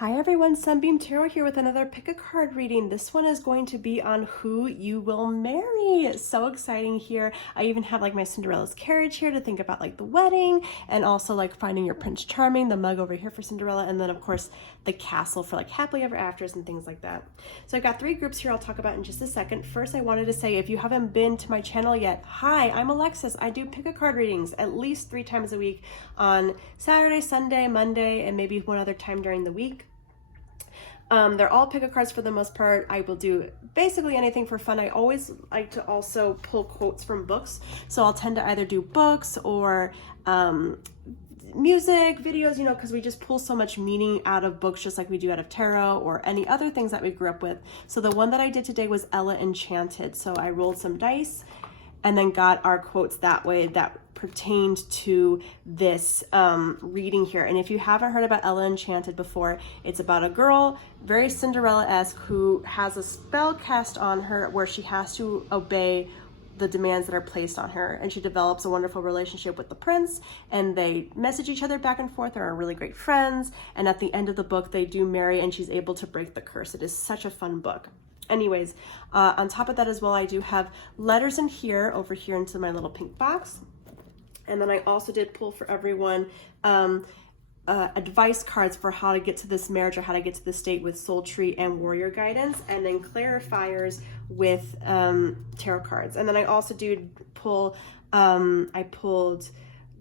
Hi everyone, Sunbeam Tarot here with another pick a card reading. This one is going to be on who you will marry. So exciting here. I even have like my Cinderella's carriage here to think about like the wedding and also like finding your Prince Charming, the mug over here for Cinderella, and then of course the castle for like happily ever afters and things like that. So I've got three groups here I'll talk about in just a second. First, I wanted to say if you haven't been to my channel yet, hi, I'm Alexis. I do pick a card readings at least 3 times a week on Saturday, Sunday, Monday, and maybe one other time during the week. They're all pick a cards for the most part. I will do basically anything for fun. I always like to also pull quotes from books. So I'll tend to either do books or music, videos, you know, because we just pull so much meaning out of books just like we do out of tarot or any other things that we grew up with. So the one that I did today was Ella Enchanted. So I rolled some dice and then got our quotes that way that pertained to this reading here. And if you haven't heard about Ella Enchanted before, it's about a girl, very Cinderella-esque, who has a spell cast on her where she has to obey the demands that are placed on her, and she develops a wonderful relationship with the prince, and they message each other back and forth. They're really great friends, and at the end of the book they do marry and she's able to break the curse. It is such a fun book. Anyways, on top of that as well, I do have letters in here, over here into my little pink box. And then I also did pull for everyone advice cards for how to get to this marriage or how to get to this state with soul tree and warrior guidance, and then clarifiers with tarot cards. And then I also did pull, I pulled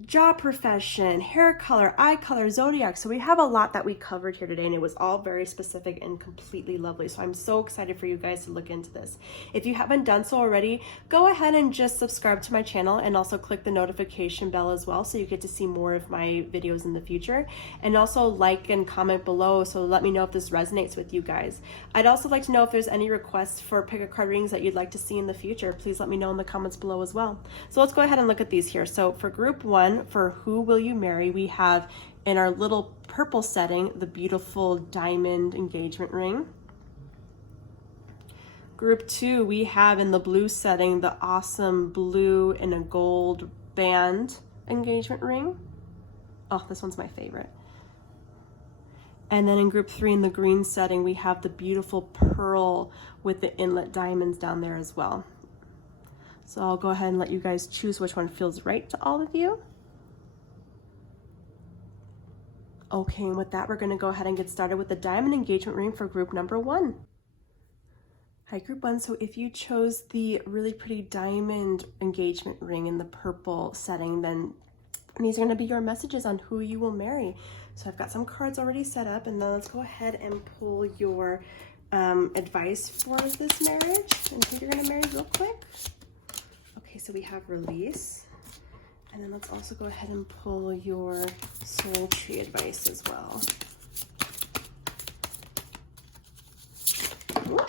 job profession, hair color, eye color, zodiac. So we have a lot that we covered here today, and it was all very specific and completely lovely. So I'm so excited for you guys to look into this. If you haven't done so already, go ahead and just subscribe to my channel and also click the notification bell as well, so you get to see more of my videos in the future. And also like and comment below, so let me know if this resonates with you guys. I'd also like to know if there's any requests for pick a card readings that you'd like to see in the future. Please let me know in the comments below as well. So let's go ahead and look at these here. So for group 1, for who will you marry, we have in our little purple setting the beautiful diamond engagement ring. Group 2, we have in the blue setting the awesome blue and a gold band engagement ring. Oh, this one's my favorite. And then in group 3, in the green setting, we have the beautiful pearl with the inlet diamonds down there as well. So I'll go ahead and let you guys choose which one feels right to all of you. Okay, and with that, we're going to go ahead and get started with the diamond engagement ring for group number 1. Hi, group 1. So if you chose the really pretty diamond engagement ring in the purple setting, then these are going to be your messages on who you will marry. So I've got some cards already set up, and then let's go ahead and pull your advice for this marriage and who you're going to marry real quick. Okay, so we have release. And then let's also go ahead and pull your soul tree advice as well. Ooh,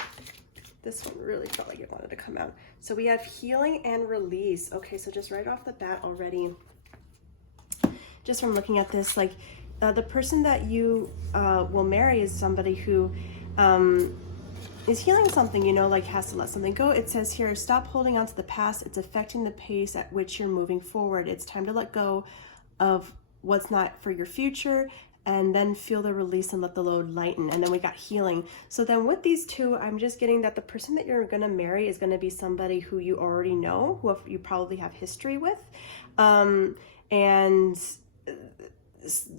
this one really felt like it wanted to come out. So we have healing and release. Okay, so just right off the bat already, just from looking at this, like the person that you will marry is somebody who is healing something, you know, like has to let something go. It says here, stop holding on to the past. It's affecting the pace at which you're moving forward. It's time to let go of what's not for your future, and then feel the release and let the load lighten. And then we got healing. So then with these two, I'm just getting that the person that you're going to marry is going to be somebody who you already know, who you probably have history with. And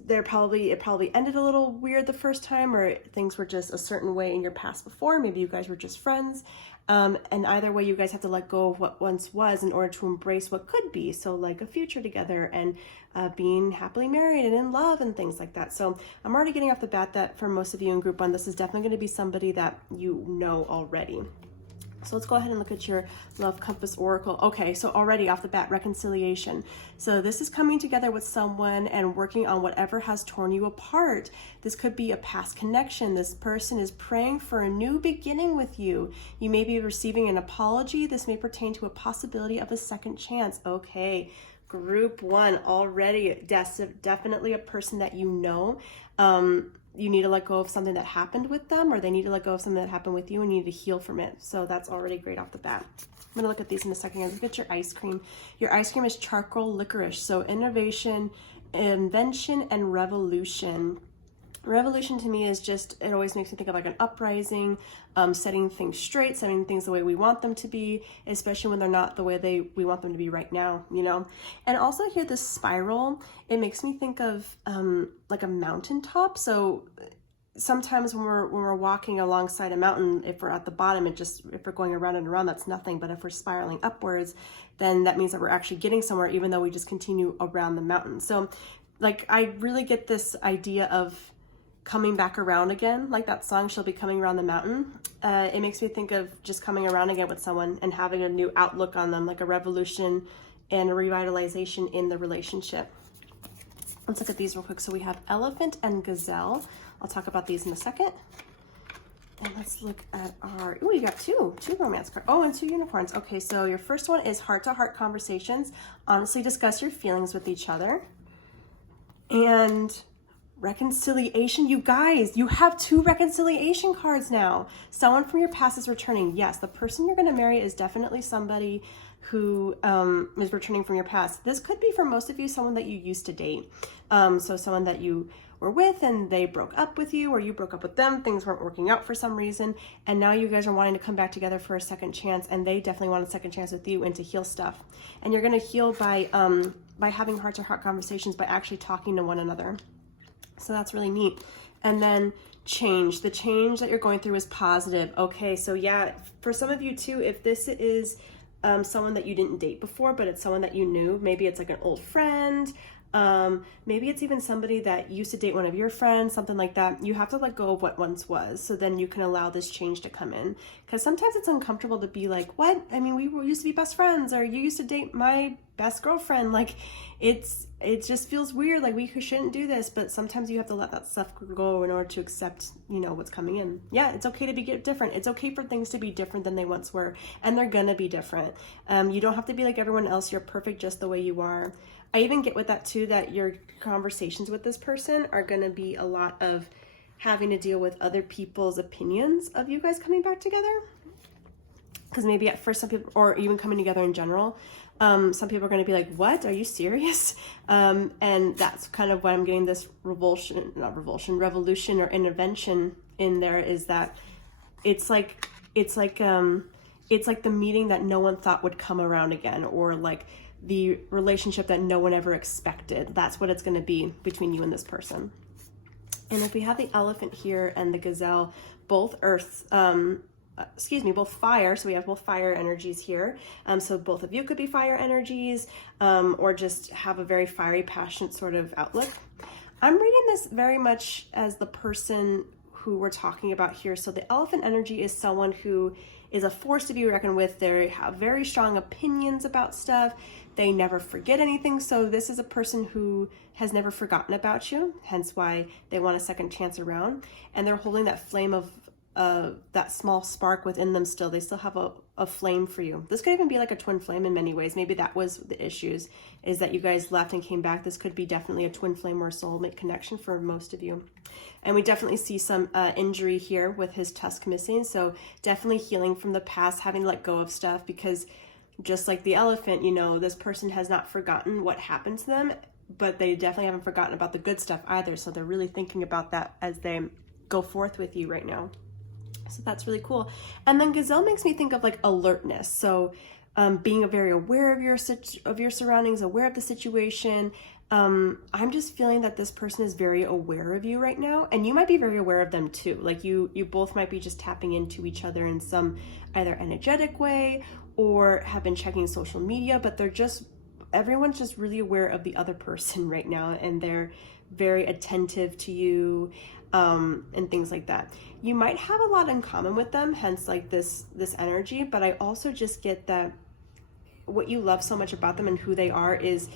it probably ended a little weird the first time, or things were just a certain way in your past before. Maybe you guys were just friends. And either way, you guys have to let go of what once was in order to embrace what could be. So like a future together and being happily married and in love and things like that. So I'm already getting off the bat that for most of you in group 1, this is definitely going to be somebody that you know already. So let's go ahead and look at your Love Compass Oracle. Okay, so already off the bat, reconciliation. So this is coming together with someone and working on whatever has torn you apart. This could be a past connection. This person is praying for a new beginning with you. You may be receiving an apology. This may pertain to a possibility of a second chance. Okay, group 1 already, definitely a person that you know. You need to let go of something that happened with them, or they need to let go of something that happened with you and you need to heal from it. So that's already great off the bat. I'm going to look at these in a second. Look at your ice cream. Your ice cream is charcoal licorice. So innovation, invention, and revolution. Revolution to me is just, it always makes me think of like an uprising, setting things straight, setting things the way we want them to be, especially when they're not the way we want them to be right now, you know? And also here, this spiral, it makes me think of like a mountaintop. So sometimes when we're walking alongside a mountain, if we're at the bottom, if we're going around and around, that's nothing. But if we're spiraling upwards, then that means that we're actually getting somewhere, even though we just continue around the mountain. So like, I really get this idea of coming back around again, like that song, She'll Be Coming Around the Mountain. It makes me think of just coming around again with someone and having a new outlook on them, like a revolution and a revitalization in the relationship. Let's look at these real quick. So we have Elephant and Gazelle. I'll talk about these in a second. And let's look at our, oh, you got two romance cards. Oh, and two unicorns. Okay, so your first one is heart-to-heart conversations. Honestly, discuss your feelings with each other. And reconciliation. You guys, you have 2 reconciliation cards now. Someone from your past is returning. Yes, the person you're going to marry is definitely somebody who is returning from your past. This could be, for most of you, someone that you used to date. So someone that you were with and they broke up with you, or you broke up with them, things weren't working out for some reason, and now you guys are wanting to come back together for a second chance, and they definitely want a second chance with you and to heal stuff. And you're going to heal by having heart-to-heart conversations, by actually talking to one another. So that's really neat. And then change. The change that you're going through is positive. Okay, so yeah, for some of you too, if this is someone that you didn't date before, but it's someone that you knew, maybe it's like an old friend, maybe it's even somebody that used to date one of your friends, something like that. You have to let go of what once was, so then you can allow this change to come in. Because sometimes it's uncomfortable to be like, what? I mean, we used to be best friends, or you used to date my best girlfriend. Like, it just feels weird, like we shouldn't do this, but sometimes you have to let that stuff go in order to accept, you know, what's coming in. Yeah, it's okay to be different. It's okay for things to be different than they once were, and they're gonna be different. You don't have to be like everyone else. You're perfect just the way you are. I even get with that too, that your conversations with this person are gonna be a lot of having to deal with other people's opinions of you guys coming back together. Because maybe at first some people, or even coming together in general, some people are going to be like, what? Are you serious? And that's kind of why I'm getting this revolution or intervention in there, is that it's like the meeting that no one thought would come around again, or like the relationship that no one ever expected. That's what it's going to be between you and this person. And if we have the elephant here and the gazelle, both both fire, so we have both fire energies here. So both of you could be fire energies, or just have a very fiery, passionate sort of outlook. I'm reading this very much as the person who we're talking about here. So the elephant energy is someone who is a force to be reckoned with. They have very strong opinions about stuff. They never forget anything. So this is a person who has never forgotten about you, hence why they want a second chance around. And they're holding that flame of that small spark within them still. They still have a flame for you. This could even be like a twin flame in many ways. Maybe that was the issues, is that you guys left and came back. This could be definitely a twin flame or a soulmate connection for most of you. And we definitely see some injury here with his tusk missing. So definitely healing from the past, having to let go of stuff, because just like the elephant, you know, this person has not forgotten what happened to them, but they definitely haven't forgotten about the good stuff either. So they're really thinking about that as they go forth with you right now. So that's really cool. And then gazelle makes me think of like alertness. So being very aware of your surroundings, aware of the situation. I'm just feeling that this person is very aware of you right now, and you might be very aware of them too. Like you both might be just tapping into each other in some either energetic way, or have been checking social media, but everyone's just really aware of the other person right now, and they're very attentive to you, and things like that. You might have a lot in common with them, hence like this energy, but I also just get that what you love so much about them and who they are is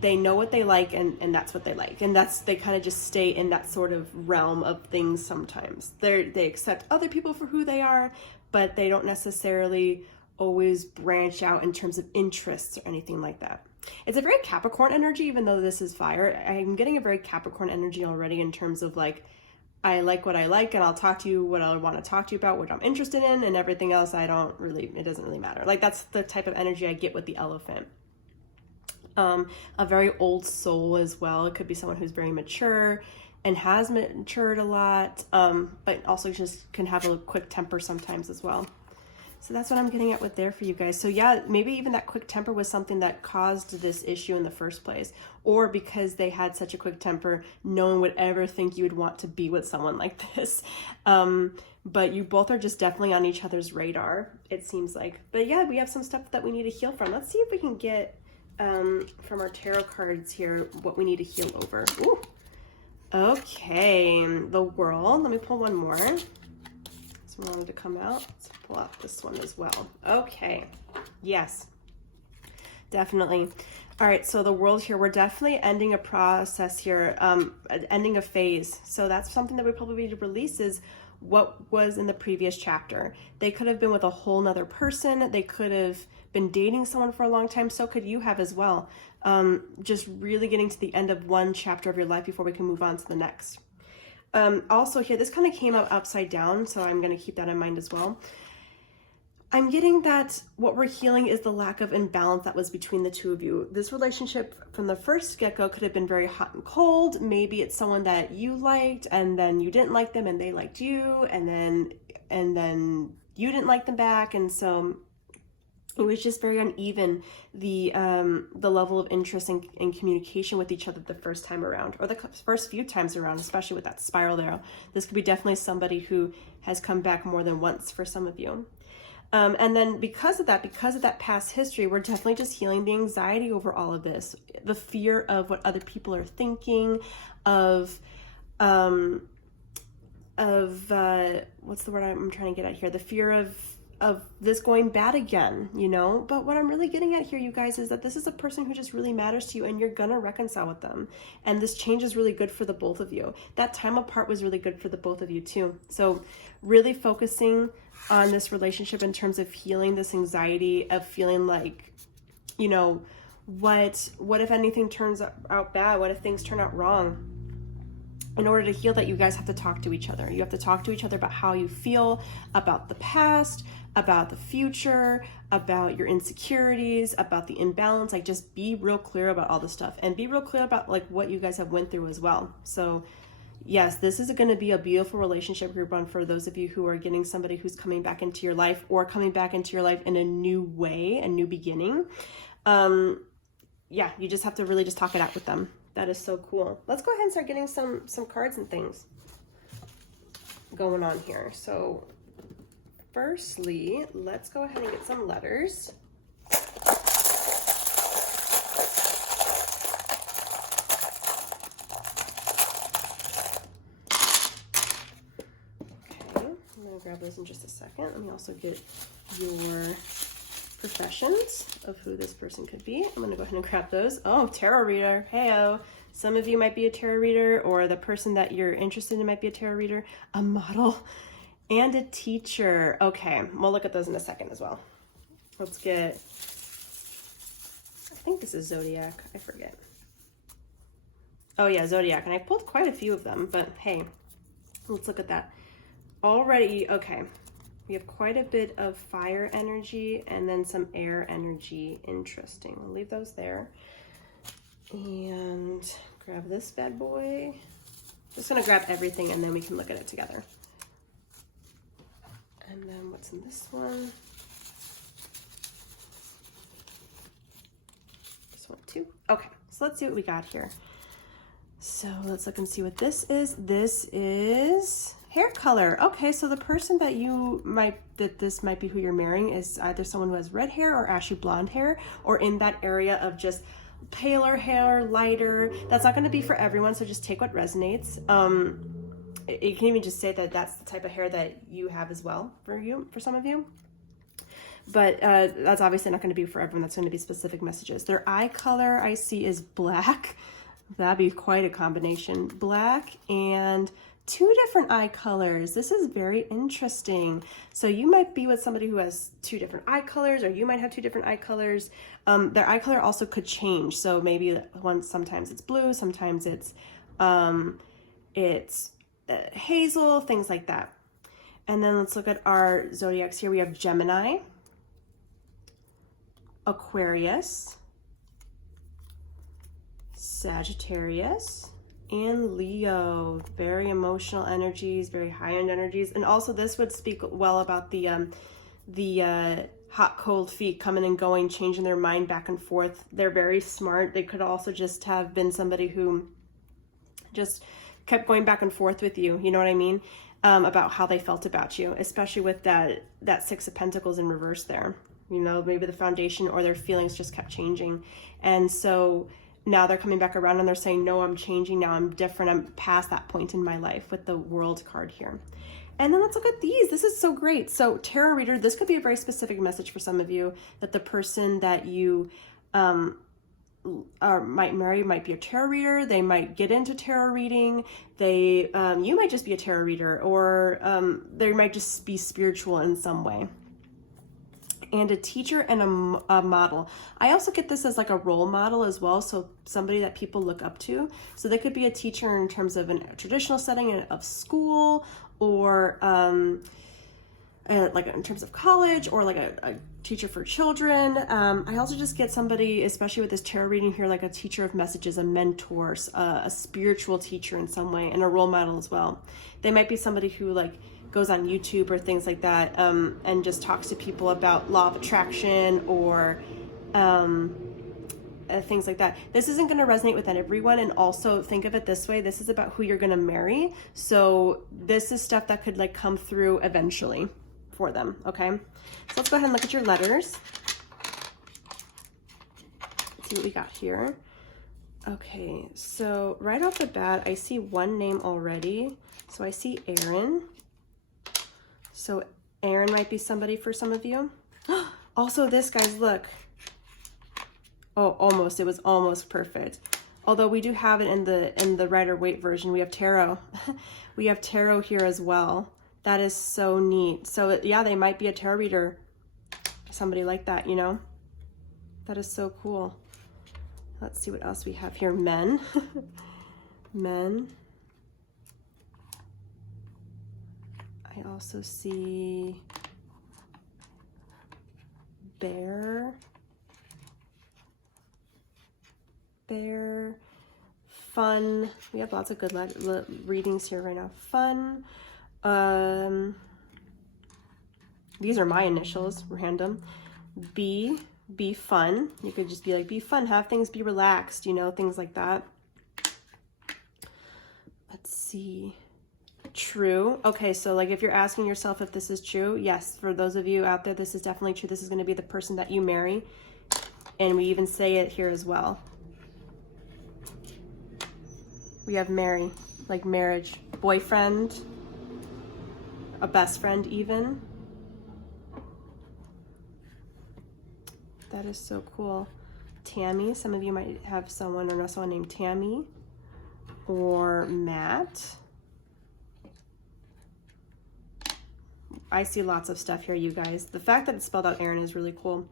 they know what they like, and that's what they like, and they kind of just stay in that sort of realm of things. Sometimes they accept other people for who they are, but they don't necessarily always branch out in terms of interests or anything like that. It's a very Capricorn energy, even though this is fire. I'm getting a very Capricorn energy already in terms of like, I like what I like, and I'll talk to you what I want to talk to you about, what I'm interested in, and everything else it doesn't really matter. Like that's the type of energy I get with the elephant. A very old soul as well. It could be someone who's very mature, and has matured a lot, but also just can have a quick temper sometimes as well. So that's what I'm getting at with there for you guys. So yeah, maybe even that quick temper was something that caused this issue in the first place, or because they had such a quick temper, no one would ever think you would want to be with someone like this. But you both are just definitely on each other's radar, it seems like. But yeah, we have some stuff that we need to heal from. Let's see if we can get from our tarot cards here what we need to heal over. Ooh. Okay, the World. Let me pull one more. This one wanted to come out. Let's pull out this one as well. Okay, yes, definitely. All right, so the World here, we're definitely ending a process here, ending a phase. So that's something that we probably need to release, is what was in the previous chapter. They could have been with a whole nother person. They could have been dating someone for a long time. So could you have as well. Just really getting to the end of one chapter of your life before we can move on to the next. Also here, this kind of came out upside down, so I'm going to keep that in mind as well. I'm getting that what we're healing is the lack of imbalance that was between the two of you. This relationship from the first get-go could have been very hot and cold. Maybe it's someone that you liked and then you didn't like them and they liked you, and then you didn't like them back, and so it was just very uneven, the level of interest in communication with each other the first time around, or the first few times around, especially with that spiral there. This could be definitely somebody who has come back more than once for some of you. And then because of that past history, we're definitely just healing the anxiety over all of this, the fear of what other people are thinking, of what's the word I'm trying to get at here? The fear of this going bad again, you know? But what I'm really getting at here, you guys, is that this is a person who just really matters to you, and you're gonna reconcile with them. And this change is really good for the both of you. That time apart was really good for the both of you too. So really focusing on this relationship in terms of healing this anxiety of feeling like, you know, what if anything turns out bad? What if things turn out wrong? In order to heal that, you guys have to talk to each other. You have to talk to each other about how you feel about the past, about the future, about your insecurities, about the imbalance. Like, just be real clear about all this stuff, and be real clear about like what you guys have went through as well. So yes, this is going to be a beautiful relationship group run for those of you who are getting somebody who's coming back into your life, or coming back into your life in a new way, a new beginning. Yeah, you just have to really just talk it out with them. That is so cool. Let's go ahead and start getting some cards and things going on here. So firstly, let's go ahead and get some letters. Okay, I'm gonna grab those in just a second. Let me also get your professions of who this person could be. I'm going to go ahead and grab those. Oh, tarot reader. Heyo. Some of you might be a tarot reader, or the person that you're interested in might be a tarot reader, a model, and a teacher. Okay, we'll look at those in a second as well. Let's get, I think this is Zodiac. I forget. Oh yeah, Zodiac. And I pulled quite a few of them, but hey, let's look at that. Already, okay. We have quite a bit of fire energy and then some air energy. Interesting. We'll leave those there. And grab this bad boy. Just gonna grab everything and then we can look at it together. And then what's in this one? This one too. Okay, so let's see what we got here. So let's look and see what this is. This is hair color. Okay, so the person that this might be who you're marrying is either someone who has red hair or ashy blonde hair, or in that area of just paler hair, lighter. That's not going to be for everyone, so just take what resonates. You can even just say that that's the type of hair that you have as well for some of you. But that's obviously not going to be for everyone. That's going to be specific messages. Their eye color I see is black. That'd be quite a combination. Black and 2 different eye colors. This is very interesting. So you might be with somebody who has 2 different eye colors, or you might have 2 different eye colors. Their eye color also could change. So maybe sometimes it's blue, sometimes it's hazel, things like that. And then let's look at our zodiacs here. We have Gemini, Aquarius, Sagittarius, And Leo, very emotional energies, very high-end energies. And also this would speak well about the hot, cold feet coming and going, changing their mind back and forth. They're very smart. They could also just have been somebody who just kept going back and forth with you. You know what I mean? About how they felt about you, especially with that Six of Pentacles in reverse there. You know, maybe the foundation or their feelings just kept changing. And so now they're coming back around and they're saying, no, I'm changing now. I'm different. I'm past that point in my life with the World card here. And then let's look at these. This is so great. So tarot reader, this could be a very specific message for some of you, that the person that you might marry might be a tarot reader. They might get into tarot reading. They you might just be a tarot reader, or they might just be spiritual in some way. And a teacher and a model. I also get this as like a role model as well, so somebody that people look up to. So they could be a teacher in terms of a traditional setting of school, or like in terms of college, or like a teacher for children. I also just get somebody, especially with this tarot reading here, like a teacher of messages, a mentor, a spiritual teacher in some way, and a role model as well. They might be somebody who like goes on YouTube or things like that, and just talks to people about law of attraction, or things like that. This isn't going to resonate with everyone. And also think of it this way, this is about who you're going to marry. So this is stuff that could like come through eventually for them. Okay, so let's go ahead and look at your letters. Let's see what we got here. Okay, so right off the bat, I see one name already. So I see Aaron. So Aaron might be somebody for some of you. Also this, guys, look. Oh, almost. It was almost perfect. Although we do have it in the Rider-Waite version. We have tarot. We have tarot here as well. That is so neat. So yeah, they might be a tarot reader. Somebody like that, you know? That is so cool. Let's see what else we have here. Men. Men. I also see bear, fun. We have lots of good readings here right now. Fun. These are my initials, random. Be fun. You could just be like, be fun, have things be relaxed, you know, things like that. Let's see. True. Okay, so like if you're asking yourself if this is true, yes, for those of you out there, this is definitely true. This is going to be the person that you marry. And we even say it here as well. We have marry, like marriage, boyfriend, a best friend even. That is so cool. Tammy, some of you might have someone or know someone named Tammy, or Matt. I see lots of stuff here, you guys. The fact that it's spelled out Aaron is really cool.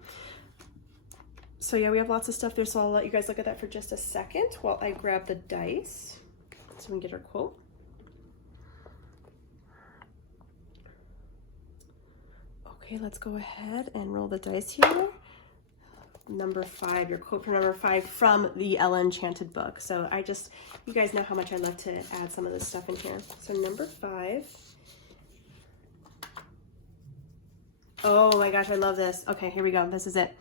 So yeah, we have lots of stuff there, so I'll let you guys look at that for just a second while I grab the dice so we can get our quote. Okay, let's go ahead and roll the dice here. Number 5, your quote for number 5 from the Ella Enchanted book. So you guys know how much I love to add some of this stuff in here. So number 5. Oh my gosh, I love this. Okay, here we go. This is it.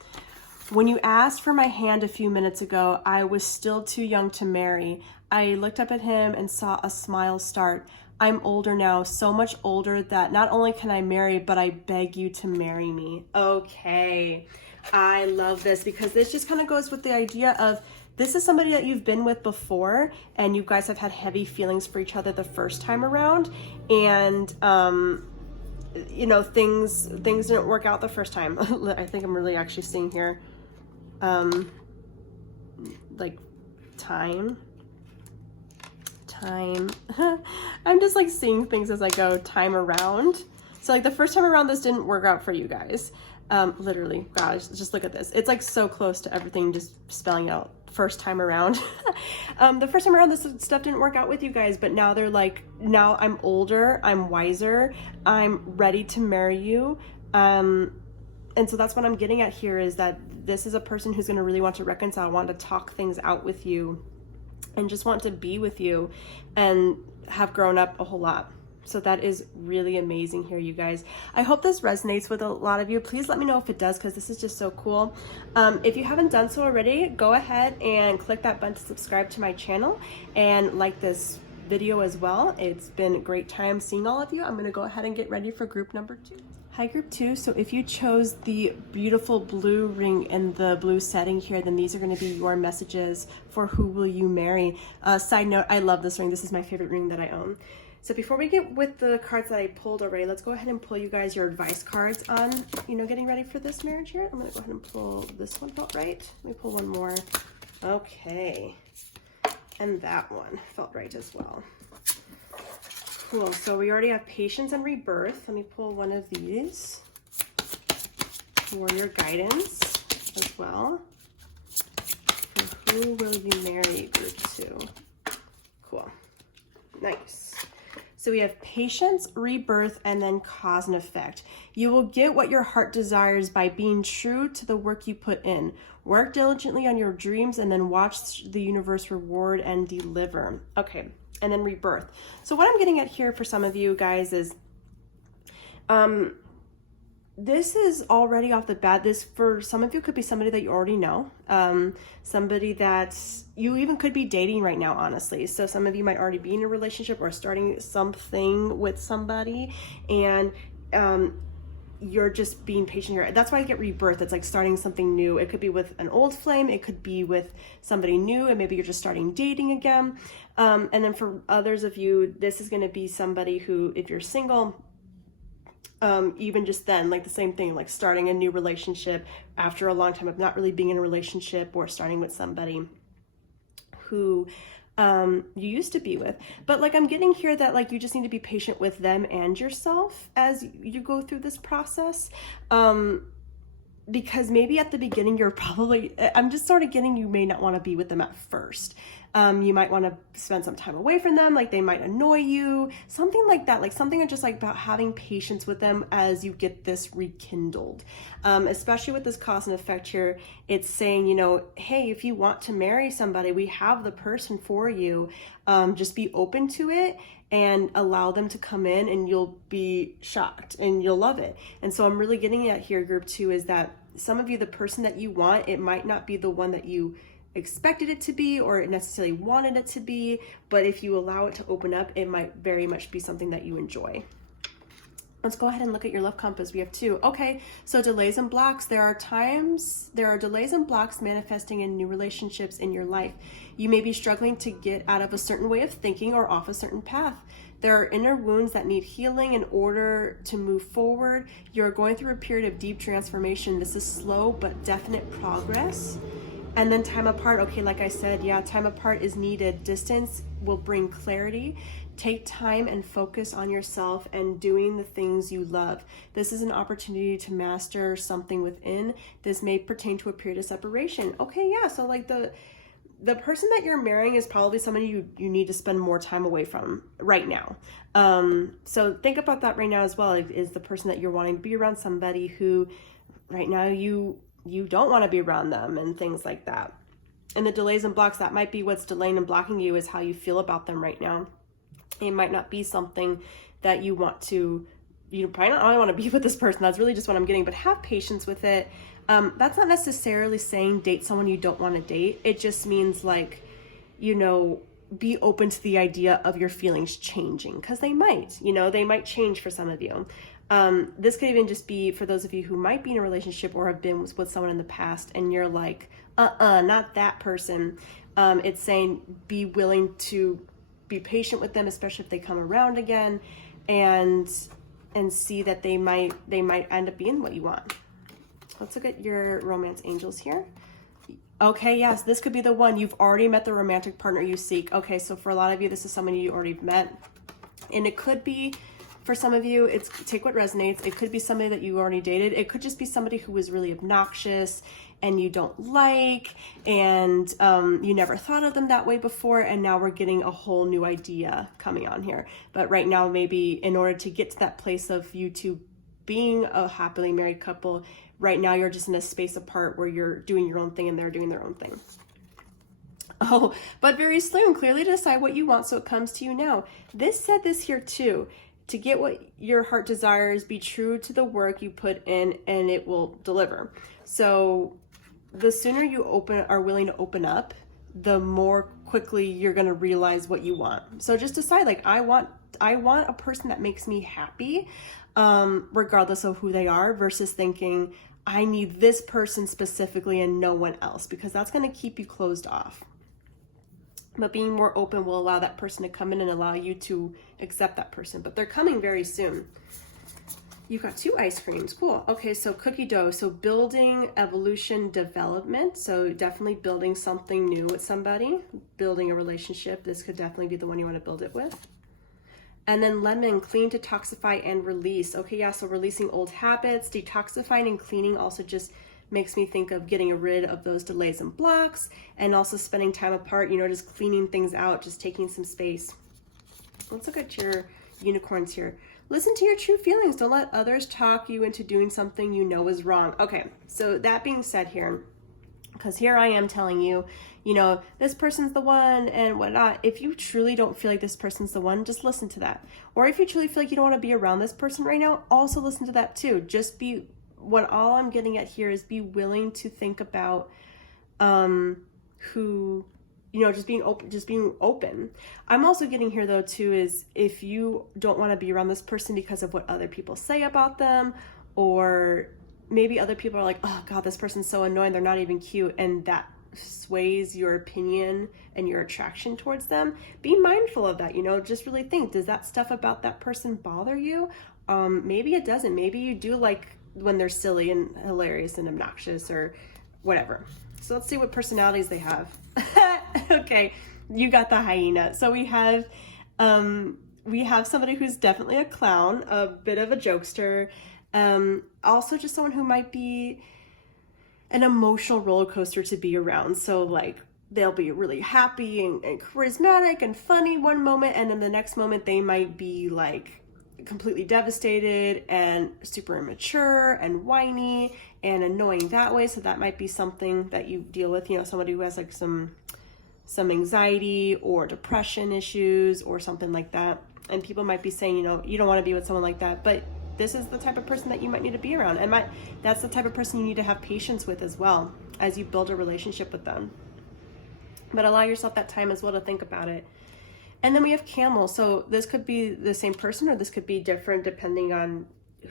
When you asked for my hand a few minutes ago, I was still too young to marry. I looked up at him and saw a smile start. I'm older now, so much older that not only can I marry, but I beg you to marry me. Okay, I love this because this just kind of goes with the idea of this is somebody that you've been with before and you guys have had heavy feelings for each other the first time around, and you know, things didn't work out the first time. I think I'm really actually seeing here like time I'm just like seeing things as I go time around. So like the first time around this didn't work out for you guys. Literally, gosh, just look at this. It's like so close to everything just spelling out first time around. The first time around this stuff didn't work out with you guys, but now they're like, now I'm older, I'm wiser, I'm ready to marry you. And so that's what I'm getting at here, is that this is a person who's going to really want to reconcile, want to talk things out with you. and just want to be with you and have grown up a whole lot. So that is really amazing here, you guys. I hope this resonates with a lot of you. Please let me know if it does, because this is just so cool. If you haven't done so already, go ahead and click that button to subscribe to my channel and like this video as well. It's been a great time seeing all of you. I'm going to go ahead and get ready for group number 2. Hi, group 2. So if you chose the beautiful blue ring in the blue setting here, then these are going to be your messages for who will you marry. Side note, I love this ring. This is my favorite ring that I own. So before we get with the cards that I pulled already, let's go ahead and pull you guys your advice cards on, getting ready for this marriage here. I'm going to go ahead and pull this one. Felt right. Let me pull one more. Okay. And that one felt right as well. Cool. So we already have patience and rebirth. Let me pull one of these for your guidance as well. For who will you marry, group 2? Cool. Nice. So we have patience, rebirth, and then cause and effect. You will get what your heart desires by being true to the work you put in. Work diligently on your dreams and then watch the universe reward and deliver. Okay, and then rebirth. So what I'm getting at here for some of you guys is, this is already off the bat. This, for some of you, could be somebody that you already know. Somebody that you even could be dating right now, honestly. So some of you might already be in a relationship or starting something with somebody, and you're just being patient here. That's why I get rebirth. It's like starting something new. It could be with an old flame. It could be with somebody new, and maybe you're just starting dating again. And then for others of you, this is going to be somebody who, if you're single, even just then, like the same thing, like starting a new relationship after a long time of not really being in a relationship, or starting with somebody who you used to be with. But like, I'm getting here that like you just need to be patient with them and yourself as you go through this process. Because maybe at the beginning you're probably, I'm just sort of getting, you may not want to be with them at first. You might want to spend some time away from them, like they might annoy you, something like that, like something just like about having patience with them as you get this rekindled. Especially with this cause and effect here, it's saying, hey, if you want to marry somebody, we have the person for you. Just be open to it and allow them to come in, and you'll be shocked and you'll love it. And so I'm really getting at here, group 2, is that some of you, the person that you want, it might not be the one that you expected it to be or necessarily wanted it to be, but if you allow it to open up, it might very much be something that you enjoy. Let's go ahead and look at your love compass. We have 2. Okay, so delays and blocks. There are delays and blocks manifesting in new relationships in your life. You may be struggling to get out of a certain way of thinking or off a certain path. There are inner wounds that need healing in order to move forward. You're going through a period of deep transformation. This is slow but definite progress. And then time apart. Okay, like I said, yeah, time apart is needed. Distance will bring clarity. Take time and focus on yourself and doing the things you love. This is an opportunity to master something within. This may pertain to a period of separation. Okay, yeah, so like the person that you're marrying is probably somebody you need to spend more time away from right now. So think about that right now as well. Is the person that you're wanting to be around somebody who right now you don't want to be around them and things like that. And the delays and blocks, that might be what's delaying and blocking you, is how you feel about them right now. It might not be something that you want to, probably not, I want to be with this person. That's really just what I'm getting, but have patience with it. That's not necessarily saying date someone you don't want to date. It just means like, be open to the idea of your feelings changing, because they might change for some of you. This could even just be for those of you who might be in a relationship or have been with someone in the past and you're like, not that person. It's saying be willing to be patient with them, especially if they come around again, and see that they might end up being what you want. Let's look at your romance angels here. Okay, yes, this could be the one. You've already met the romantic partner you seek. Okay, so for a lot of you, this is someone you already met. And it could be, for some of you, it's take what resonates. It could be somebody that you already dated. It could just be somebody who was really obnoxious and you don't like, and you never thought of them that way before, and now we're getting a whole new idea coming on here. But right now, maybe in order to get to that place of you two being a happily married couple, right now you're just in a space apart where you're doing your own thing and they're doing their own thing. Oh, but very soon, clearly decide what you want so it comes to you now. This said this here too. To get what your heart desires, be true to the work you put in and it will deliver. So the sooner you are willing to open up, the more quickly you're going to realize what you want. So just decide, like, I want a person that makes me happy, regardless of who they are, versus thinking I need this person specifically and no one else, because that's going to keep you closed off. But being more open will allow that person to come in and allow you to accept that person. But they're coming very soon. You've got 2 ice creams. Cool. Okay, so cookie dough. So building, evolution, development. So definitely building something new with somebody. Building a relationship. This could definitely be the one you want to build it with. And then lemon, clean, detoxify, and release. Okay, yeah, so releasing old habits. Detoxifying and cleaning also just makes me think of getting rid of those delays and blocks, and also spending time apart, you know, just cleaning things out, just taking some space. Let's look at your unicorns here. Listen to your true feelings. Don't let others talk you into doing something you know is wrong. Okay, so that being said here, because here I am telling you, you know, this person's the one and whatnot. If you truly don't feel like this person's the one, just listen to that. Or if you truly feel like you don't want to be around this person right now, also listen to that too. Just be, what all I'm getting at here is be willing to think about who, you know, just being open. I'm also getting here though too is if you don't want to be around this person because of what other people say about them, or maybe other people are like, oh God, this person's so annoying, they're not even cute, and that sways your opinion and your attraction towards them, be mindful of that, you know, just really think, does that stuff about that person bother you? Maybe it doesn't. Maybe you do like when they're silly and hilarious and obnoxious or whatever. So let's see what personalities they have. Okay, you got the hyena. So we have somebody who's definitely a clown, a bit of a jokester, also just someone who might be an emotional roller coaster to be around. So like they'll be really happy and charismatic and funny one moment, and then the next moment they might be like completely devastated and super immature and whiny and annoying that way. So that might be something that you deal with, you know, somebody who has like some anxiety or depression issues or something like that. And people might be saying, you know, you don't want to be with someone like that, but this is the type of person that you might need to be around. And that's the type of person you need to have patience with as well as you build a relationship with them. But allow yourself that time as well to think about it. And then we have camel. So this could be the same person or this could be different depending on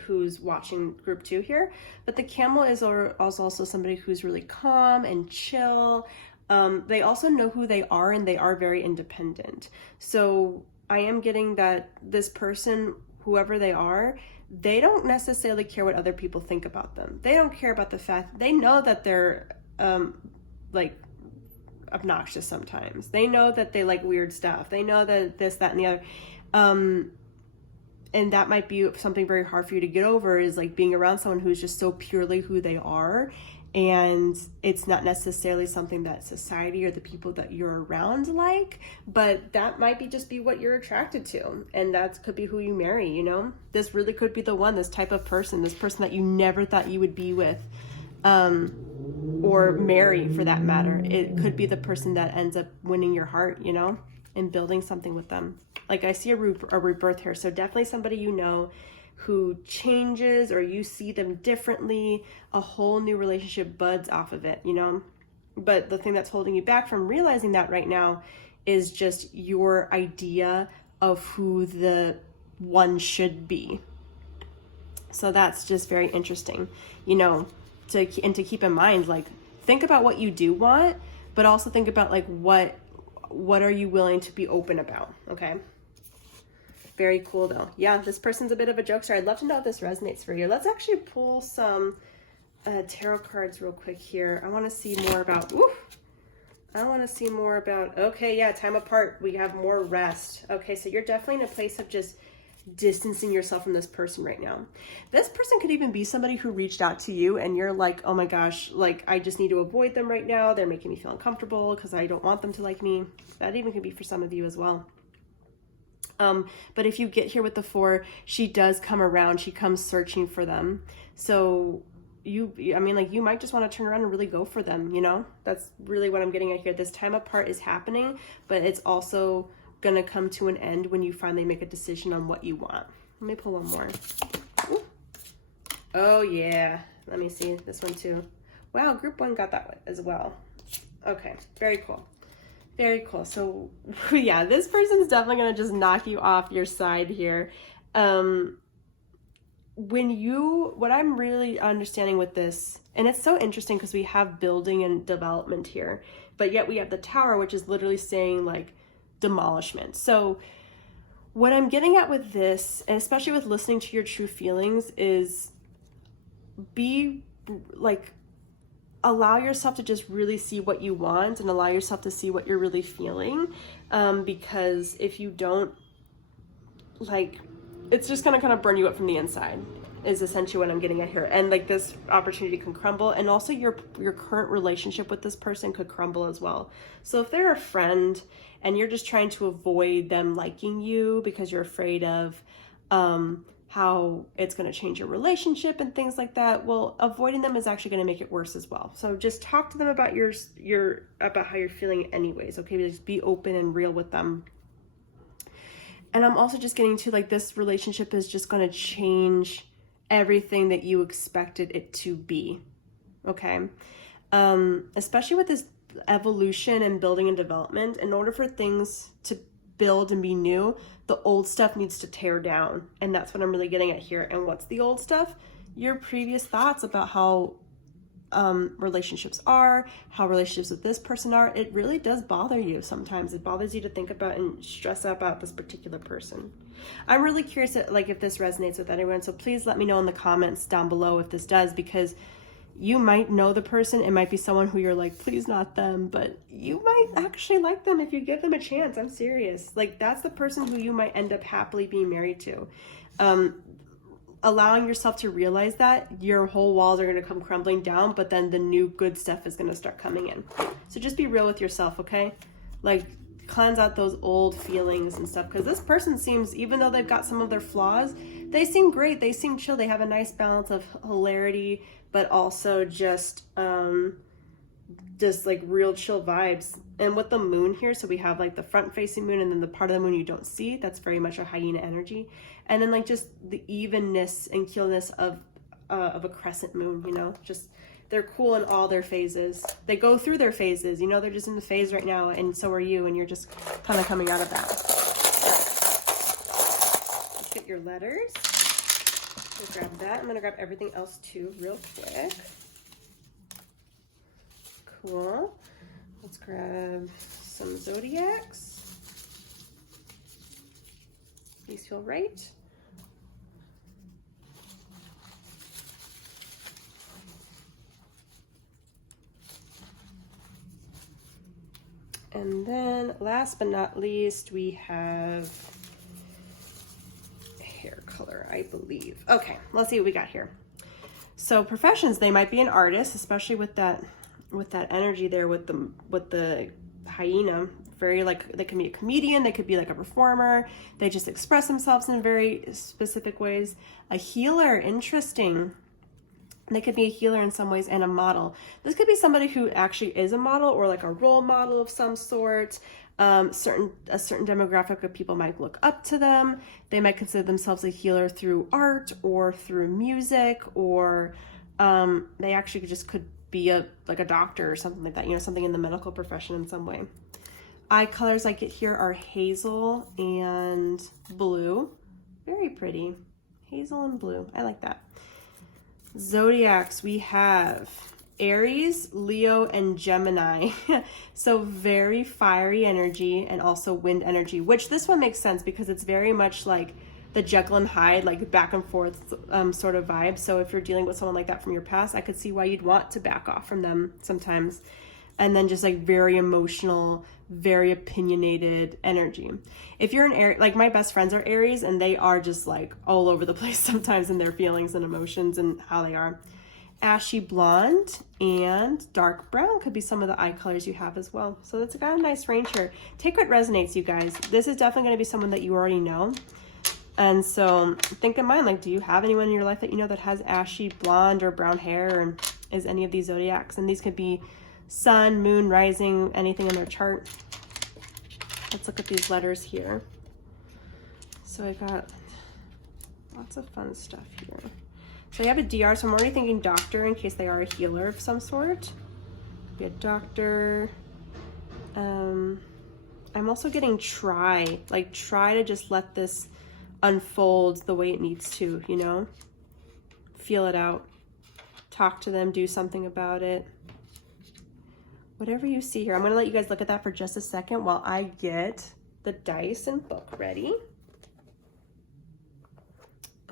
who's watching group 2 here. But the camel is also somebody who's really calm and chill. They also know who they are and they are very independent. So I am getting that this person, whoever they are, they don't necessarily care what other people think about them. They don't care about the fact, they know that they're like obnoxious sometimes. They know that they like weird stuff. They know that this, that, and the other. And that might be something very hard for you to get over, is like being around someone who's just so purely who they are. And it's not necessarily something that society or the people that you're around like, but that might be just be what you're attracted to. And that could be who you marry, you know? This really could be the one, this type of person, this person that you never thought you would be with. Or marry for that matter. It could be the person that ends up winning your heart, you know, and building something with them. Like I see a rebirth here. So definitely somebody you know who changes, or you see them differently, a whole new relationship buds off of it, you know. But the thing that's holding you back from realizing that right now is just your idea of who the one should be. So that's just very interesting, you know. To keep in mind, like, think about what you do want, but also think about like what are you willing to be open about. Okay, very cool though. Yeah, this person's a bit of a jokester. I'd love to know if this resonates for you. Let's actually pull some tarot cards real quick here. I want to see more about okay, yeah, time apart. We have more rest. Okay, so you're definitely in a place of just distancing yourself from this person right now. This person could even be somebody who reached out to you and you're like, oh my gosh, like I just need to avoid them right now. They're making me feel uncomfortable because I don't want them to like me. That even could be for some of you as well. But if you get here with the 4, she does come around. She comes searching for them. So I mean, like, you might just want to turn around and really go for them, you know? That's really what I'm getting at here. This time apart is happening, but it's also going to come to an end when you finally make a decision on what you want. Let me pull one more. Ooh. Oh, yeah. Let me see this one too. Wow, group 1 got that one as well. Okay, very cool. Very cool. So, yeah, this person's definitely going to just knock you off your side here. What I'm really understanding with this, and it's so interesting because we have building and development here, but yet we have the Tower, which is literally saying like demolishment. So what I'm getting at with this, and especially with listening to your true feelings, is allow yourself to just really see what you want and allow yourself to see what you're really feeling. Because if you don't, like, it's just gonna kind of burn you up from the inside, is essentially what I'm getting at here. And like, this opportunity can crumble, and also your current relationship with this person could crumble as well. So if they're a friend and you're just trying to avoid them liking you because you're afraid of how it's going to change your relationship and things like that, well, avoiding them is actually going to make it worse as well. So just talk to them about about how you're feeling anyways, okay? Just be open and real with them. And I'm also just getting to, like, this relationship is just going to change everything that you expected it to be, okay? Especially with this evolution and building and development, in order for things to build and be new, the old stuff needs to tear down. And that's what I'm really getting at here. And what's the old stuff? Your previous thoughts about how relationships are, how relationships with this person are. It really does bother you sometimes. It bothers you to think about and stress about this particular person. I'm really curious if this resonates with anyone, so please let me know in the comments down below if this does, because you might know the person. It might be someone who you're like, please not them, but you might actually like them if you give them a chance. I'm serious. Like, that's the person who you might end up happily being married to. Allowing yourself to realize that your whole walls are going to come crumbling down, but then the new good stuff is going to start coming in. So just be real with yourself, okay? Like, cleanse out those old feelings and stuff, because this person seems, even though they've got some of their flaws, they seem great. They seem chill. They have a nice balance of hilarity, but also just like real chill vibes. And with the moon here, so we have like the front facing moon and then the part of the moon you don't see, that's very much a hyena energy. And then like just the evenness and keelness of a crescent moon, you know, just they're cool in all their phases. They go through their phases, you know, they're just in the phase right now, and so are you, and you're just kind of coming out of that. Let's get your letters. We'll grab that. I'm gonna grab everything else too real quick. Cool. Let's grab some zodiacs. These feel right. And then last but not least, we have hair color, I believe. Okay, let's see what we got here. So professions, they might be an artist, especially with that energy there with the hyena. Very like, they can be a comedian, they could be like a performer, they just express themselves in very specific ways. A healer, interesting. They could be a healer in some ways and a model. This could be somebody who actually is a model or like a role model of some sort. A certain demographic of people might look up to them. They might consider themselves a healer through art or through music, or they actually just could be a doctor or something like that, you know, something in the medical profession in some way. Eye colors I get here are hazel and blue. Very pretty. Hazel and blue. I like that. Zodiacs, we have Aries, Leo, and Gemini. So very fiery energy and also wind energy, which this one makes sense because it's very much like the Jekyll and Hyde, like back and forth sort of vibe. So if you're dealing with someone like that from your past, I could see why you'd want to back off from them sometimes. And then just like very emotional, very opinionated energy. If you're an Aries, like my best friends are Aries, and they are just like all over the place sometimes in their feelings and emotions and how they are. Ashy blonde and dark brown could be some of the eye colors you have as well. So that's got a nice range here. Take what resonates, you guys. This is definitely going to be someone that you already know. And so think in mind, like, do you have anyone in your life that you know that has ashy blonde or brown hair and is any of these zodiacs? And these could be sun, moon, rising, anything in their chart. Let's look at these letters here. So I got lots of fun stuff here. So you have a DR, so I'm already thinking doctor in case they are a healer of some sort. Be a doctor. I'm also getting try to just let this unfold the way it needs to, you know? Feel it out. Talk to them, do something about it. Whatever you see here. I'm gonna let you guys look at that for just a second while I get the dice and book ready.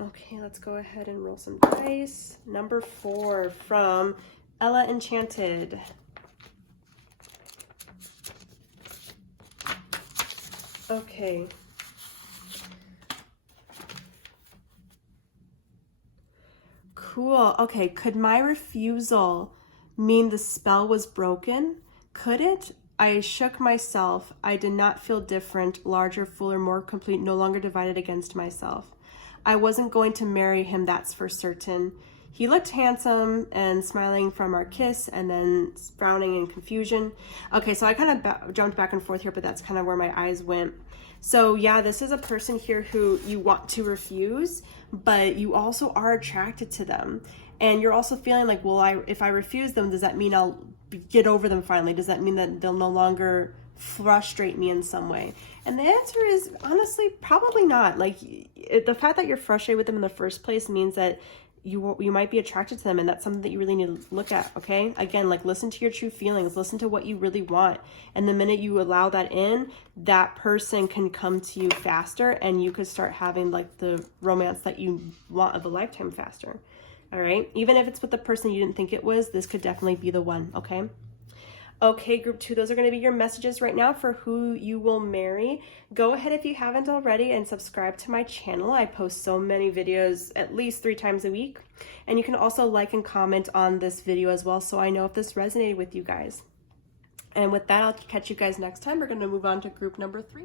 Okay, let's go ahead and roll some dice. Number 4 from Ella Enchanted. Okay. Cool. Okay, could my refusal mean the spell was broken? Could it? I shook myself. I did not feel different, larger, fuller, more complete, no longer divided against myself. I wasn't going to marry him, that's for certain. He looked handsome and smiling from our kiss and then frowning in confusion. Okay, so I kind of jumped back and forth here, but that's kind of where my eyes went. So yeah, this is a person here who you want to refuse, but you also are attracted to them. And you're also feeling like, well, if I refuse them, does that mean I'll get over them finally? Does that mean that they'll no longer frustrate me in some way? And the answer is honestly, probably not. Like, the fact that you're frustrated with them in the first place means that you might be attracted to them, and that's something that you really need to look at. Okay, again, like, listen to your true feelings, listen to what you really want, and the minute you allow that in, that person can come to you faster, and you could start having like the romance that you want of a lifetime faster. All right, even if it's with the person you didn't think it was, this could definitely be the one. Okay, group 2, those are going to be your messages right now for who you will marry. Go ahead if you haven't already and subscribe to my channel. I post so many videos at least 3 times a week. And you can also like and comment on this video as well, so I know if this resonated with you guys. And with that, I'll catch you guys next time. We're going to move on to group number 3.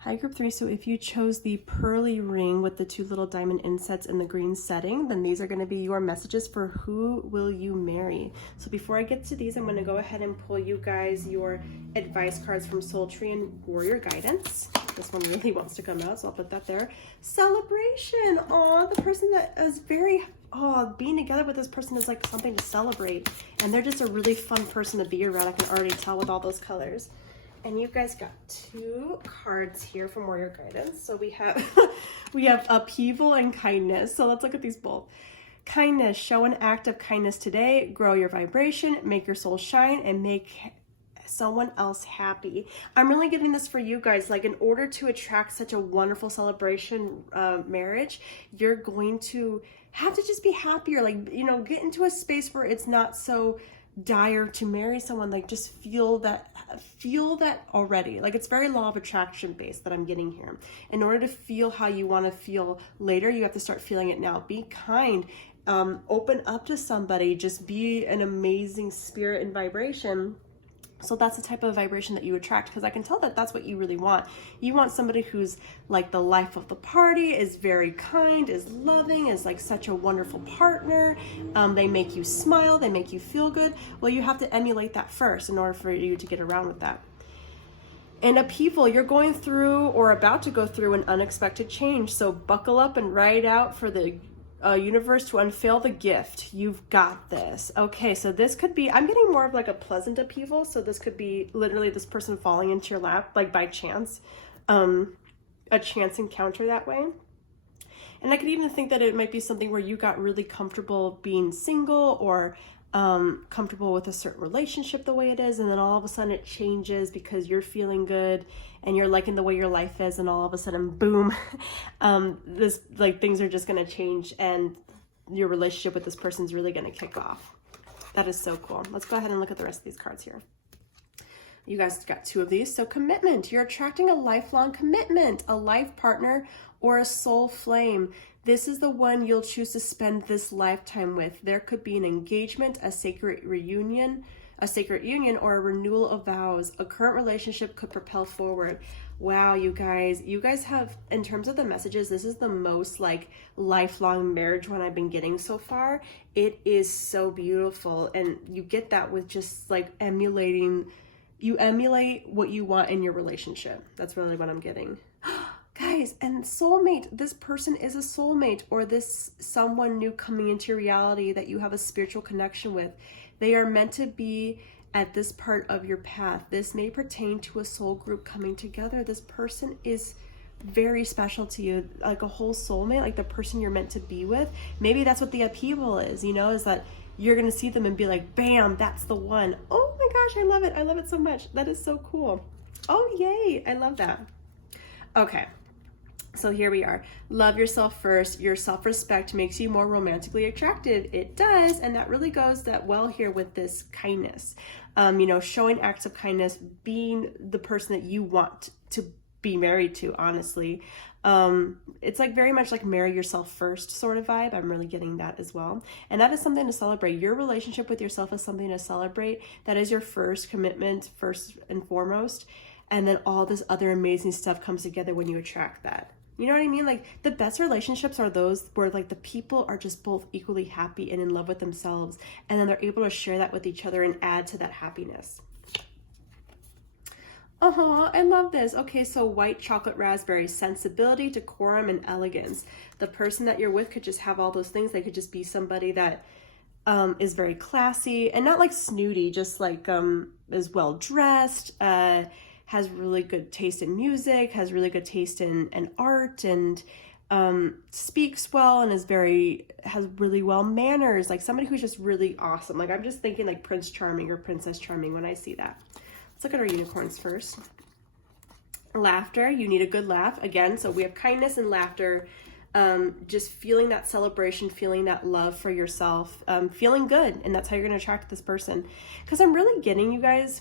Hi, group 3. So if you chose the pearly ring with the 2 little diamond insets in the green setting, then these are going to be your messages for who will you marry. So before I get to these, I'm going to go ahead and pull you guys your advice cards from Soul Tree and Warrior Guidance. This one really wants to come out, so I'll put that there. Celebration. Aw, the person that is being together with this person is like something to celebrate. And they're just a really fun person to be around. I can already tell with all those colors. And you guys got 2 cards here from Warrior Guidance. So we have upheaval and kindness. So let's look at these both. Kindness, show an act of kindness today, grow your vibration, make your soul shine, and make someone else happy. I'm really getting this for you guys. Like, in order to attract such a wonderful celebration marriage, you're going to have to just be happier. Like, you know, get into a space where it's not so dire to marry someone. Like, just feel that already. Like, it's very law of attraction based that I'm getting here. In order to feel how you want to feel later, you have to start feeling it now. Be kind, open up to somebody, just be an amazing spirit and vibration. So that's the type of vibration that you attract, because I can tell that that's what you really want. You want somebody who's like the life of the party, is very kind, is loving, is like such a wonderful partner. They make you smile, they make you feel good. Well, you have to emulate that first in order for you to get around with that. And upheaval, you're going through or about to go through an unexpected change. So buckle up and ride out for the universe to unveil the gift. You've got this. Okay, so this could be, I'm getting more of like a pleasant upheaval. So this could be literally this person falling into your lap, like by chance, a chance encounter that way. And I could even think that it might be something where you got really comfortable being single, or comfortable with a certain relationship the way it is, and then all of a sudden it changes because you're feeling good and you're liking the way your life is, and all of a sudden, boom, this, like, things are just going to change and your relationship with this person's really going to kick off. That is so cool. Let's go ahead and look at the rest of these cards here. You guys got 2 of these. So commitment, you're attracting a lifelong commitment, a life partner, or a soul flame. This is the one you'll choose to spend this lifetime with. There could be an engagement, a sacred union, or a renewal of vows. A current relationship could propel forward. Wow, you guys have, in terms of the messages, this is the most like lifelong marriage one I've been getting so far. It is so beautiful. And you get that with just like you emulate what you want in your relationship. That's really what I'm getting. Guys, and soulmate, this person is a soulmate, or this someone new coming into your reality that you have a spiritual connection with. They are meant to be at this part of your path. This may pertain to a soul group coming together. This person is very special to you, like a whole soulmate, like the person you're meant to be with. Maybe that's what the upheaval is, you know, is that you're going to see them and be like, bam, that's the one. Oh my gosh, I love it. I love it so much. That is so cool. Oh, yay. I love that. Okay. So here we are. Love yourself first. Your self-respect makes you more romantically attractive. It does. And that really goes that well here with this kindness. You know, showing acts of kindness, being the person that you want to be married to, honestly. It's like very much like marry yourself first sort of vibe. I'm really getting that as well. And that is something to celebrate. Your relationship with yourself is something to celebrate. That is your first commitment, first and foremost. And then all this other amazing stuff comes together when you attract that. You know what I mean? Like the best relationships are those where like the people are just both equally happy and in love with themselves. And then they're able to share that with each other and add to that happiness. I love this. Okay, so white chocolate raspberry, sensibility, decorum, and elegance. The person that you're with could just have all those things. They could just be somebody that is very classy and not like snooty, just like is well dressed, has really good taste in music, has really good taste in art, and speaks well, and has really well manners, like somebody who's just really awesome. Like I'm just thinking like Prince Charming or Princess Charming when I see that. Let's look at our unicorns first. Laughter, you need a good laugh. Again, so we have kindness and laughter. Just feeling that celebration, feeling that love for yourself, feeling good, and that's how you're going to attract this person. Because I'm really getting, you guys,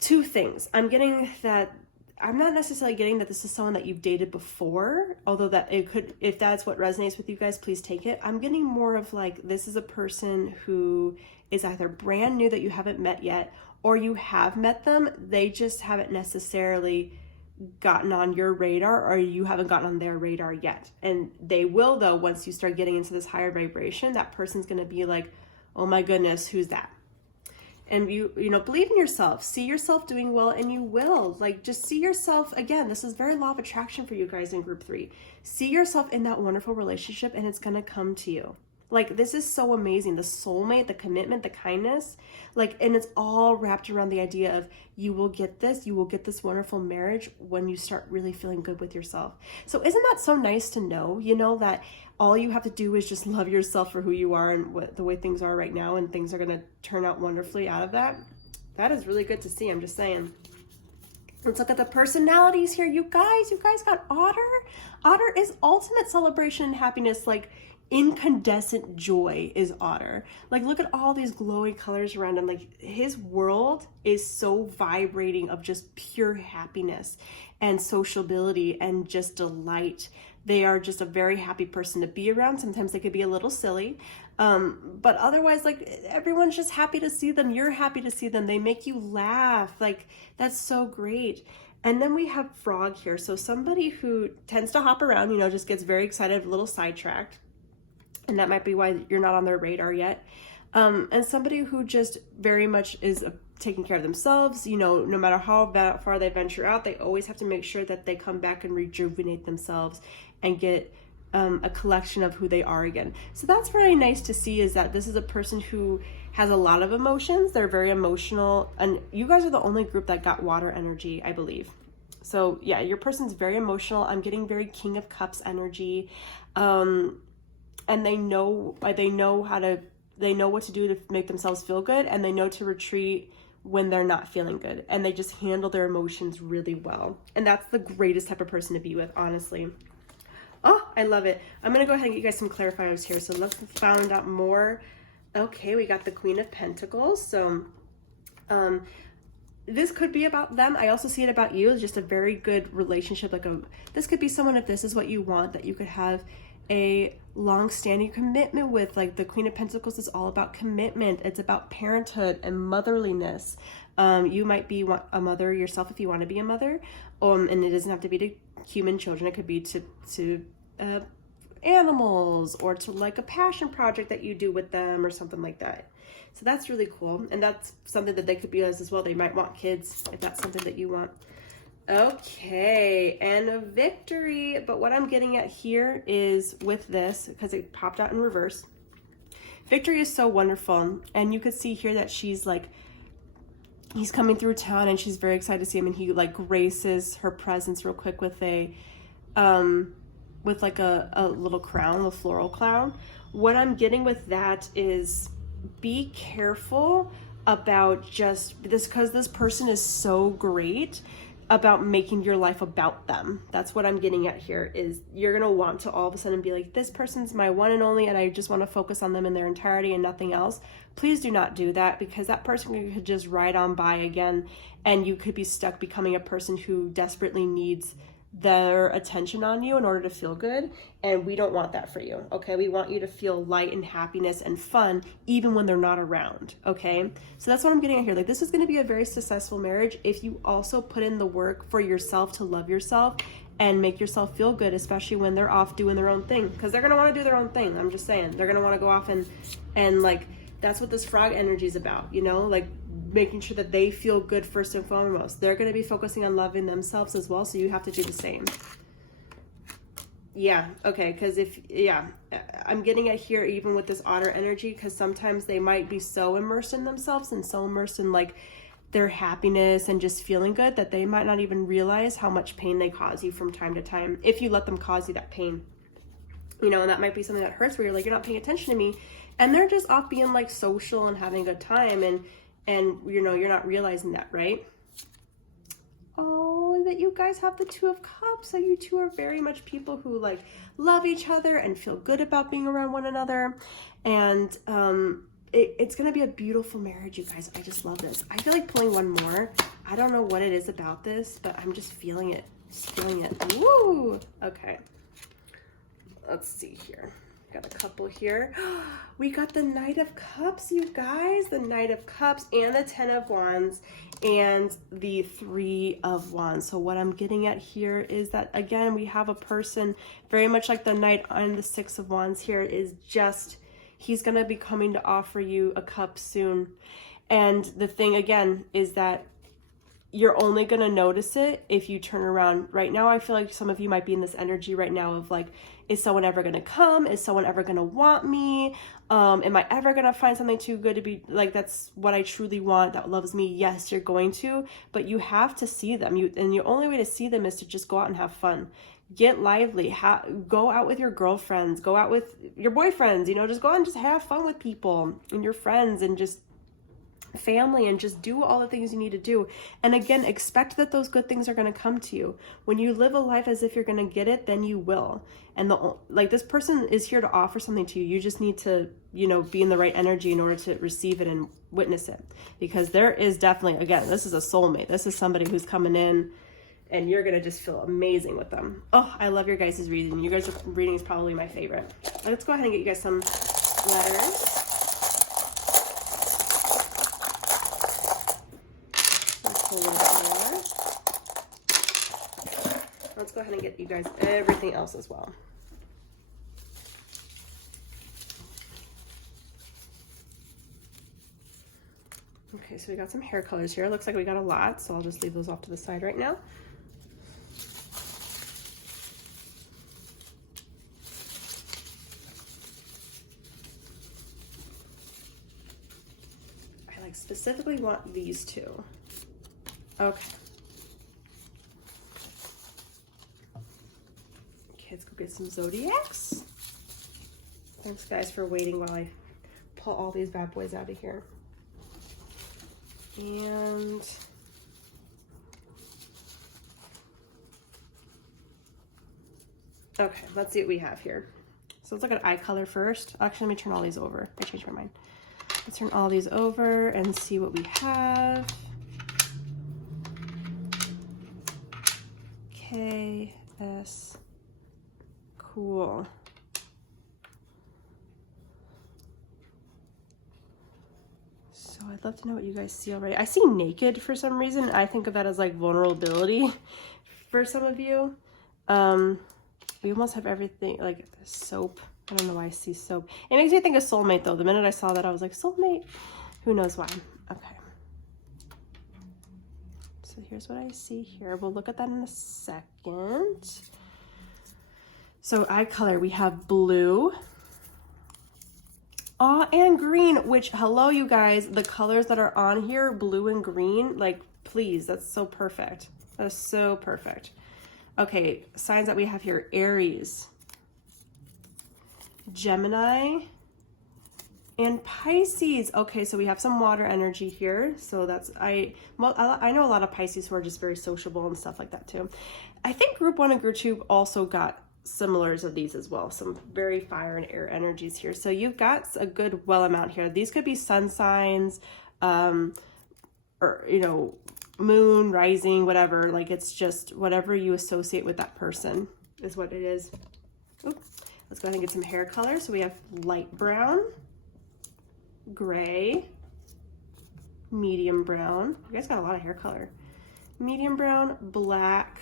two things. I'm getting that I'm not necessarily getting that this is someone that you've dated before, although that it could, if that's what resonates with you guys, please take it. I'm getting more of like, this is a person who is either brand new that you haven't met yet, or you have met them, they just haven't necessarily gotten on your radar, or you haven't gotten on their radar yet. And they will, though, once you start getting into this higher vibration. That person's going to be like, oh my goodness, who's that? And you know, believe in yourself, see yourself doing well, and you will. Like, just see yourself, again, this is very law of attraction for you guys in group 3. See yourself in that wonderful relationship, and it's going to come to you. Like, this is so amazing. The soulmate, the commitment, the kindness, like, and it's all wrapped around the idea of you will get this wonderful marriage when you start really feeling good with yourself. So isn't that so nice to know, you know, that all you have to do is just love yourself for who you are and the way things are right now, and things are going to turn out wonderfully out of that. That is really good to see. I'm just saying. Let's look at the personalities here. You guys got Otter. Otter is ultimate celebration and happiness. Like, incandescent joy is Otter. Like, look at all these glowing colors around him. Like, his world is so vibrating of just pure happiness and sociability and just delight. They are just a very happy person to be around. Sometimes they could be a little silly, but otherwise, like, everyone's just happy to see them. You're happy to see them. They make you laugh. Like, that's so great. And then we have Frog here. So somebody who tends to hop around, you know, just gets very excited, a little sidetracked. And that might be why you're not on their radar yet. And somebody who just very much is taking care of themselves, you know, no matter how far they venture out, they always have to make sure that they come back and rejuvenate themselves and get a collection of who they are again. So that's very nice to see, is that this is a person who has a lot of emotions. They're very emotional. And you guys are the only group that got water energy, I believe. So yeah, your person's very emotional. I'm getting very King of Cups energy. And they know what to do to make themselves feel good, and they know to retreat when they're not feeling good, and they just handle their emotions really well. And that's the greatest type of person to be with, honestly. Oh, I love it. I'm gonna go ahead and get you guys some clarifiers here. So let's find out more. Okay, we got the Queen of Pentacles. So this could be about them. I also see it about you. It's just a very good relationship. Like, this could be someone, if this is what you want, that you could have a long-standing commitment with. Like the Queen of Pentacles is all about commitment. It's about parenthood and motherliness. You might be a mother yourself if you want to be a mother, and it doesn't have to be to human children. It could be to animals, or to like a passion project that you do with them or something like that. So that's really cool, and that's something that they could be as well. They might want kids if that's something that you want. Okay, and a victory. But what I'm getting at here is with this, because it popped out in reverse, victory is so wonderful. And you could see here that she's like, he's coming through town and she's very excited to see him, and he like graces her presence real quick with a little crown, a floral crown. What I'm getting with that is be careful about just this, because this person is so great about making your life about them. That's what I'm getting at here, is you're gonna want to all of a sudden be like, this person's my one and only, and I just want to focus on them in their entirety and nothing else. Please do not do that, because that person could just ride on by again, and you could be stuck becoming a person who desperately needs their attention on you in order to feel good, and we don't want that for you. Okay, we want you to feel light and happiness and fun even when they're not around. Okay, so that's what I'm getting at here. Like, this is going to be a very successful marriage if you also put in the work for yourself to love yourself and make yourself feel good, especially when they're off doing their own thing, because they're going to want to do their own thing. I'm just saying, they're going to want to go off and like, that's what this frog energy is about, you know, like making sure that they feel good first and foremost. They're going to be focusing on loving themselves as well, so you have to do the same. Yeah, okay, because I'm getting it here even with this otter energy, because sometimes they might be so immersed in themselves and so immersed in like their happiness and just feeling good that they might not even realize how much pain they cause you from time to time, if you let them cause you that pain. You know, and that might be something that hurts, where you're like, you're not paying attention to me, and they're just off being like social and having a good time, and you know, you're not realizing that, right? Oh, that you guys have the Two of Cups. So you two are very much people who like love each other and feel good about being around one another. And it's going to be a beautiful marriage, you guys. I just love this. I feel like pulling one more. I don't know what it is about this, but I'm just feeling it. Just feeling it. Woo! Okay. Let's see here. Got a couple here. We got the Knight of Cups, you guys. The Knight of Cups and the Ten of Wands and the Three of Wands. So what I'm getting at here is that, again, we have a person very much like the Knight and the Six of Wands here, is just, he's going to be coming to offer you a cup soon. And the thing, again, is that you're only going to notice it if you turn around. Right now, I feel like some of you might be in this energy right now of like, is someone ever going to come? Is someone ever going to want me? Am I ever going to find something too good to be like, that's what I truly want, that loves me? Yes, you're going to, but you have to see them. And your only way to see them is to just go out and have fun. Get lively. Go out with your girlfriends. Go out with your boyfriends. You know, just go out and just have fun with people and your friends and just family, and just do all the things you need to do. And again, expect that those good things are going to come to you. When you live a life as if you're going to get it, then you will. And like, this person is here to offer something to you. You just need to, you know, be in the right energy in order to receive it and witness it, because there is definitely, again, this is a soulmate. This is somebody who's coming in and you're going to just feel amazing with them. Oh, I love your guys' reading. You guys' reading is probably my favorite. Let's go ahead and get you guys some letters. Let's go ahead and get you guys everything else as well. Okay, so we got some hair colors here. Looks like we got a lot, so I'll just leave those off to the side right now. I like specifically want these two. Okay. Let's go get some zodiacs. Thanks, guys, for waiting while I pull all these bad boys out of here. And okay, let's see what we have here. So let's look at eye color first. Actually, let me turn all these over. I changed my mind. Let's turn all these over and see what we have. K, S. Cool. I'd love to know what you guys see already. I see naked for some reason. I think of that as like vulnerability for some of you. We almost have everything, like soap. I don't know why I see soap. It makes me think of soulmate though. The minute I saw that, I was like, soulmate. Who knows why? Okay. So here's what I see here. We'll look at that in a second. So eye color, we have blue. And green, which, hello, you guys, the colors that are on here, blue and green, like, please, that's so perfect. That's so perfect. Okay, signs that we have here, Aries, Gemini, and Pisces. Okay, so we have some water energy here. So that's, I know a lot of Pisces who are just very sociable and stuff like that too. I think group 1 and group 2 also got similars of these as well, some very fire and air energies here. So you've got a good well amount here. These could be sun signs, or, you know, moon, rising, whatever. Like, it's just whatever you associate with that person is what it is. Ooh, let's go ahead and get some hair color. So we have light brown, gray, medium brown. You guys got a lot of hair color. Medium brown, black,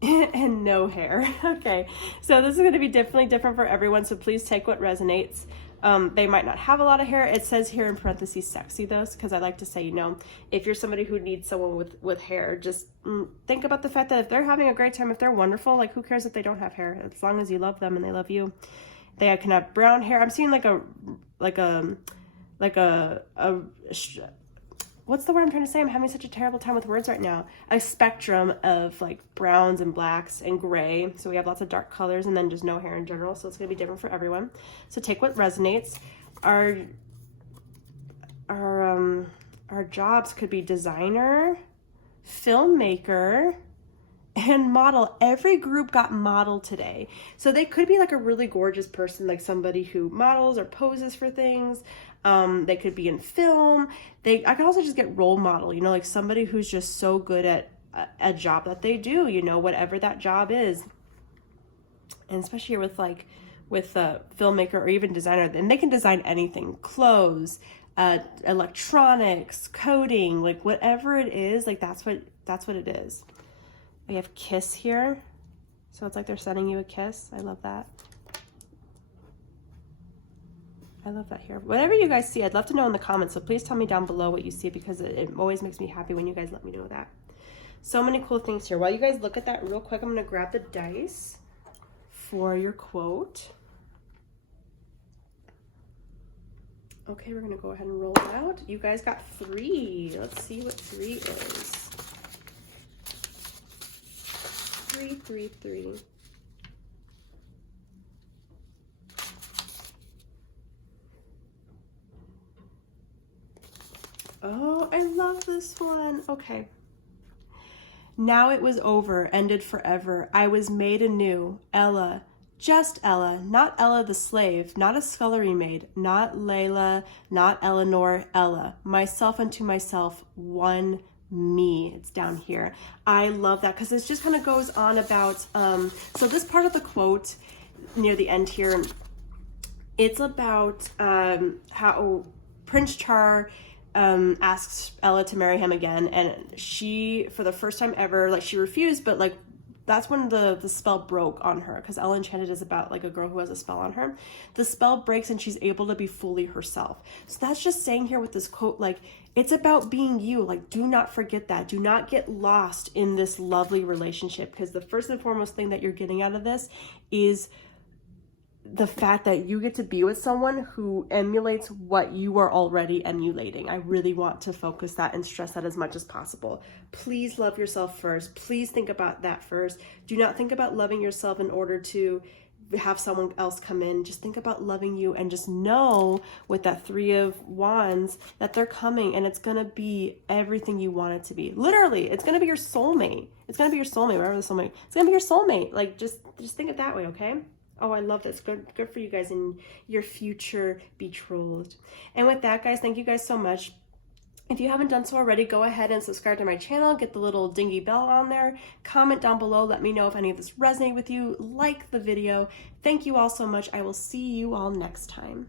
and no hair. Okay, so this is going to be definitely different for everyone, so please take what resonates. They might not have a lot of hair. It says here in parentheses sexy though, because I like to say, you know, if you're somebody who needs someone with hair, just think about the fact that if they're having a great time, if they're wonderful, like, who cares if they don't have hair, as long as you love them and they love you. They can have brown hair. I'm seeing what's the word I'm trying to say? I'm having such a terrible time with words right now. A spectrum of like browns and blacks and gray. So we have lots of dark colors and then just no hair in general. So it's going to be different for everyone. So take what resonates. Our jobs could be designer, filmmaker, and model. Every group got model today. So they could be like a really gorgeous person, like somebody who models or poses for things. They could be in film. I could also just get role model, you know, like somebody who's just so good at a job that they do, you know, whatever that job is. And especially with a filmmaker or even designer, and they can design anything, clothes, electronics, coding, like whatever it is, like that's what it is. We have kiss here. So it's like they're sending you a kiss. I love that. I love that here. Whatever you guys see, I'd love to know in the comments. So please tell me down below what you see, because it always makes me happy when you guys let me know that. So many cool things here. While you guys look at that real quick, I'm going to grab the dice for your quote. Okay, we're going to go ahead and roll it out. You guys got 3. Let's see what 3 is. 3, 3, 3. Oh, I love this one. Okay. Now it was over, ended forever. I was made anew. Ella, just Ella, not Ella the slave, not a scullery maid, not Layla, not Eleanor, Ella. Myself unto myself, one me. It's down here. I love that because it just kind of goes on about, so this part of the quote near the end here, it's about how Prince Char asks Ella to marry him again, and she, for the first time ever, like, she refused, but like that's when the spell broke on her, because Ella Enchanted is about like a girl who has a spell on her. The spell breaks and she's able to be fully herself. So that's just saying here with this quote, like, it's about being you. Like, do not forget that. Do not get lost in this lovely relationship, because the first and foremost thing that you're getting out of this is the fact that you get to be with someone who emulates what you are already emulating. I really want to focus that and stress that as much as possible. Please love yourself first. Please think about that first. Do not think about loving yourself in order to have someone else come in. Just think about loving you, and just know with that 3 of Wands that they're coming, and it's going to be everything you want it to be. Literally, it's going to be your soulmate. It's going to be your soulmate, whatever the soulmate. It's going to be your soulmate. Like, just think it that way, okay? Oh, I love this. Good for you guys and your future betrothed. And with that, guys, thank you guys so much. If you haven't done so already, go ahead and subscribe to my channel. Get the little dingy bell on there. Comment down below. Let me know if any of this resonated with you. Like the video. Thank you all so much. I will see you all next time.